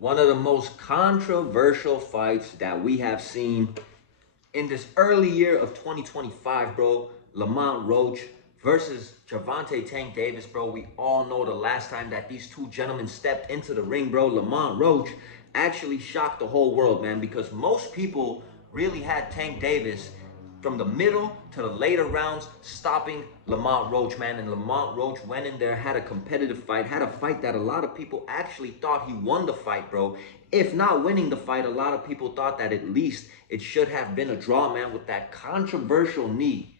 one of the most controversial fights that we have seen in this early year of 2025, bro. Lamont Roach versus Gervonta Tank Davis, bro. We all know the last time that these two gentlemen stepped into the ring, bro, Lamont Roach actually shocked the whole world, man, because most people really had Tank Davis from the middle to the later rounds stopping Lamont Roach, man. And Lamont Roach went in there, had a competitive fight, had a fight that a lot of people actually thought he won the fight, bro. If not winning the fight, a lot of people thought that at least it should have been a draw, man, with that controversial knee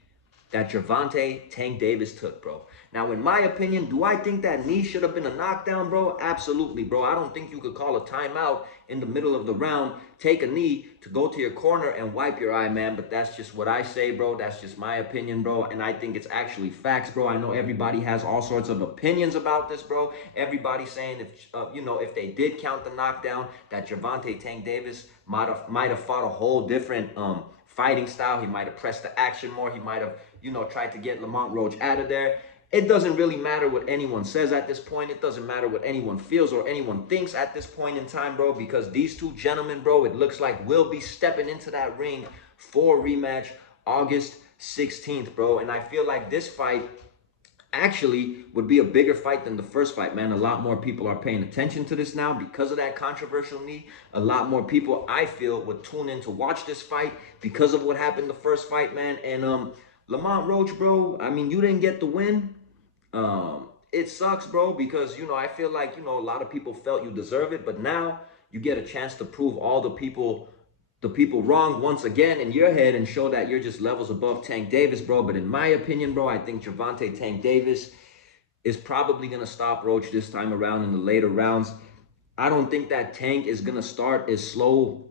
that Gervonta Tank Davis took, bro. Now, in my opinion, do I think that knee should have been a knockdown, bro? Absolutely, bro. I don't think you could call a timeout in the middle of the round, take a knee to go to your corner and wipe your eye, man. But that's just what I say, bro. That's just my opinion, bro. And I think it's actually facts, bro. I know everybody has all sorts of opinions about this, bro. Everybody's saying if they did count the knockdown, that Gervonta Tank Davis might have fought a whole different fighting style. He might have pressed the action more. He might have, tried to get Lamont Roach out of there. It doesn't really matter what anyone says at this point. It doesn't matter what anyone feels or anyone thinks at this point in time, bro, because these two gentlemen, bro, it looks like will be stepping into that ring for a rematch August 16th, bro. And I feel like this fight actually would be a bigger fight than the first fight, man. A lot more people are paying attention to this now because of that controversial knee. A lot more people, I feel, would tune in to watch this fight because of what happened the first fight, man. And Lamont Roach, bro, I mean, you didn't get the win. It sucks, bro, because, I feel like, a lot of people felt you deserve it, but now you get a chance to prove all the people wrong once again in your head and show that you're just levels above Tank Davis, bro. But in my opinion, bro, I think Gervonta Tank Davis is probably going to stop Roach this time around in the later rounds. I don't think that Tank is going to start as slow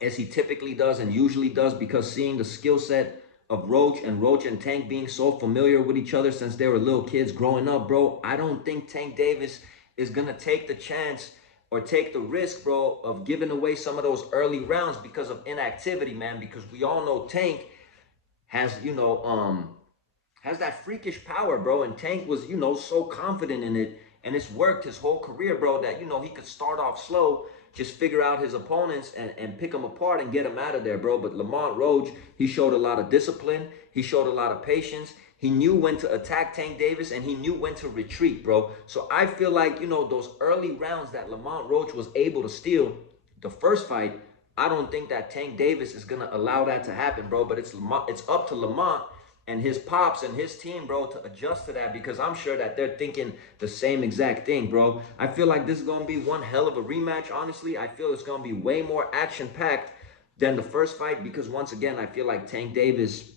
as he typically does and usually does, because seeing the skill set of Roach and Tank being so familiar with each other since they were little kids growing up, bro, I don't think Tank Davis is going to take the chance or take the risk, bro, of giving away some of those early rounds because of inactivity, man, because we all know Tank has, has that freakish power, bro, and Tank was, so confident in it, and it's worked his whole career, bro, that, he could start off slow, just figure out his opponents and pick them apart and get them out of there, bro. But Lamont Roach, he showed a lot of discipline. He showed a lot of patience. He knew when to attack Tank Davis, and he knew when to retreat, bro. So I feel like, those early rounds that Lamont Roach was able to steal the first fight, I don't think that Tank Davis is going to allow that to happen, bro. But it's up to Lamont and his pops and his team, bro, to adjust to that, because I'm sure that they're thinking the same exact thing, bro. I feel like this is going to be one hell of a rematch, honestly. I feel it's going to be way more action-packed than the first fight, because once again, I feel like Tank Davis,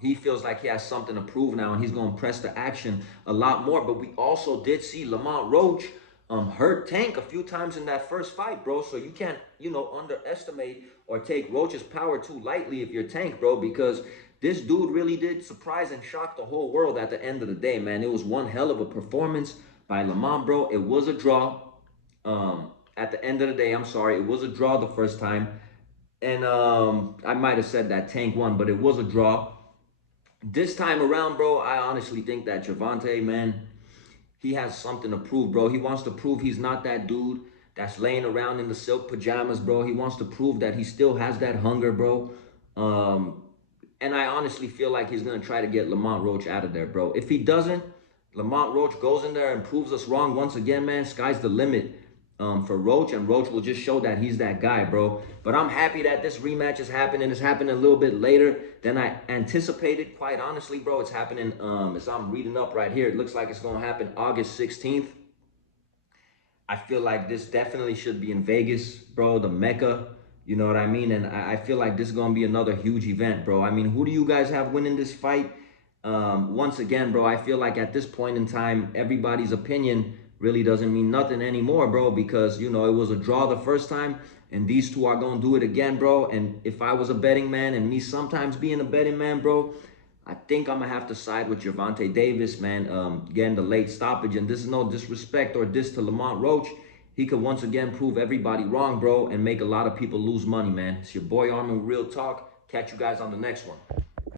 he feels like he has something to prove now, and he's going to press the action a lot more. But we also did see Lamont Roach hurt Tank a few times in that first fight, bro. So you can't, underestimate or take Roach's power too lightly if you're Tank, bro, because this dude really did surprise and shock the whole world at the end of the day, man. It was one hell of a performance by Lamont, bro. It was a draw. At the end of the day, I'm sorry, it was a draw the first time. And I might have said that Tank won, but it was a draw. This time around, bro, I honestly think that Gervonta, man, he has something to prove, bro. He wants to prove he's not that dude that's laying around in the silk pajamas, bro. He wants to prove that he still has that hunger, bro. And I honestly feel like he's going to try to get Lamont Roach out of there, bro. If he doesn't, Lamont Roach goes in there and proves us wrong once again, man. Sky's the limit for Roach, and Roach will just show that he's that guy, bro. But I'm happy that this rematch is happening. It's happening a little bit later than I anticipated, quite honestly, bro. It's happening, as I'm reading up right here, it looks like it's going to happen August 16th. I feel like this definitely should be in Vegas, bro, the Mecca. You know what I mean? And I feel like this is going to be another huge event, bro. I mean, who do you guys have winning this fight? Once again, bro, I feel like at this point in time, everybody's opinion really doesn't mean nothing anymore, bro, because, it was a draw the first time, and these two are going to do it again, bro. And if I was a betting man, and me sometimes being a betting man, bro, I think I'm going to have to side with Gervonta Davis, man, getting the late stoppage. And this is no disrespect or diss to Lamont Roach. He could once again prove everybody wrong, bro, and make a lot of people lose money, man. It's your boy Armin, Real Talk. Catch you guys on the next one.